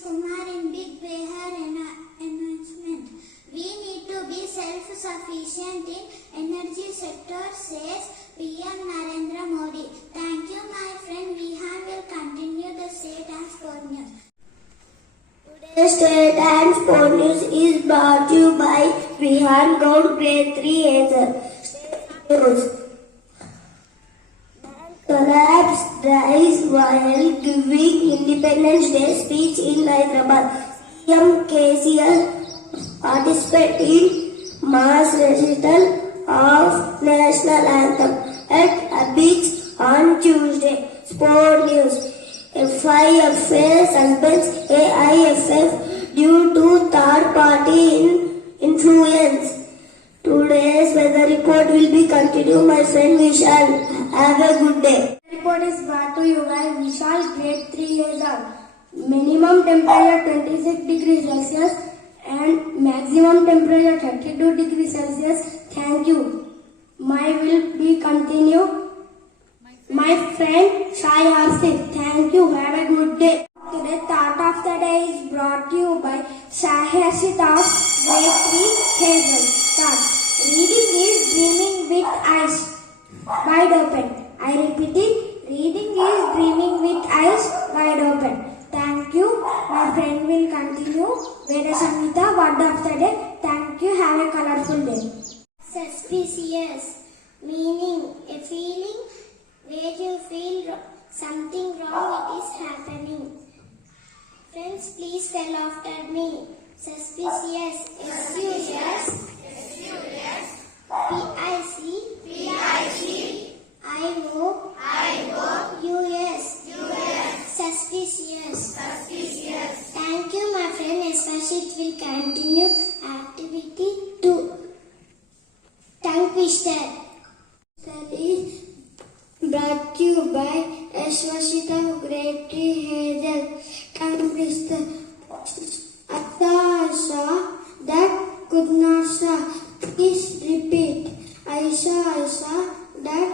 Kumar in Big Behar announcement. We need to be self-sufficient in energy sector, says PM Narendra Modi. Thank you, my friend. Vihan will continue the state and sport news. Today's state and sport news is brought to you by Vihan Gold Grade 3 Hazel. News. Collapse dies while giving Independence Day speech in Hyderabad. CM KCL participated in mass recital of national anthem at a beach on Tuesday. Sport news. FIFA suspends AIFF due to third party influence. Today's weather report will be continued. My friend Vishal. Have a good day. The report is brought to you by Vishal Grade 3 Hazel. Minimum temperature 26 degrees Celsius and maximum temperature 32 degrees Celsius. Thank you. My will be continued. My friend Shai Harshit. Thank you. Have a good day. Today thought of the day is brought to you by Shai Harshit of Grade 3 Hazel. Thought. Reading is dreaming with eyes wide open. I repeat it. Reading is dreaming with eyes wide open. Thank you. My friend will continue. Veda Samhita, word of the day. Thank you. Have a colorful day. Suspicious, meaning a feeling where you feel something wrong it is happening. Friends, please spell after me. Suspicious, S-U-S, P-I-C, I-O, U-S, Suspicious. Thank you, my friend. Especially will continue activity 2. Tongue twister. Studies brought to you by Ashwashita Grade 3 Hazel. Tongue twister. Asha that could not sa. Please repeat. I saw that